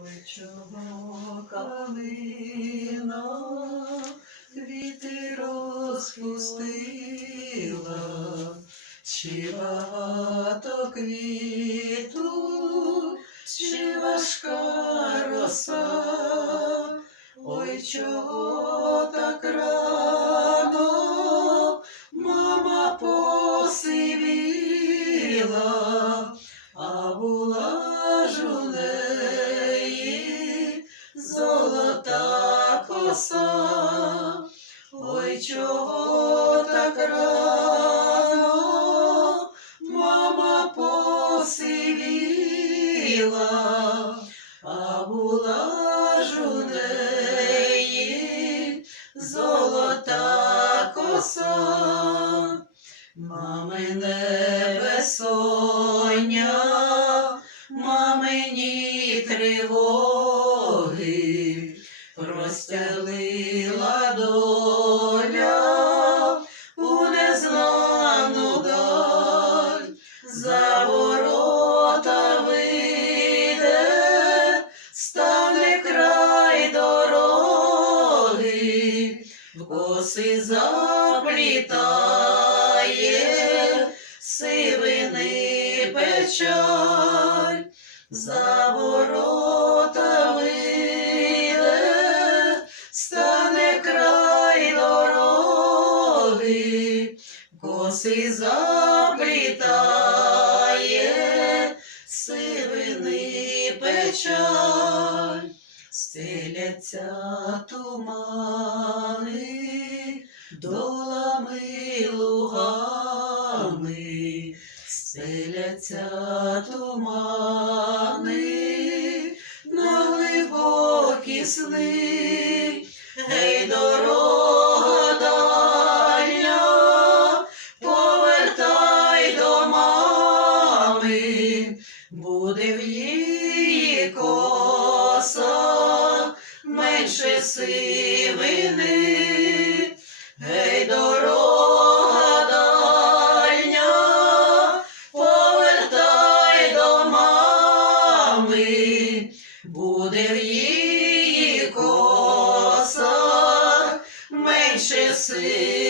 Ой, чого калина квіти розпустила, чи багато квіту, чи важка роса, ой, чого посивіла, а була ж у неї золота коса. Мамине безсоння, мамині тривоги, простелила доля коси заплітає, сивини печаль, за ворота вийде, стане край дороги, коси заплітає, сивини печаль, стеляться тумани, стеляться тумани, на глибокі сни, гей, дорога дальня, повертай до мами, буде в її коса менше сивини, буде в її коса менше сил.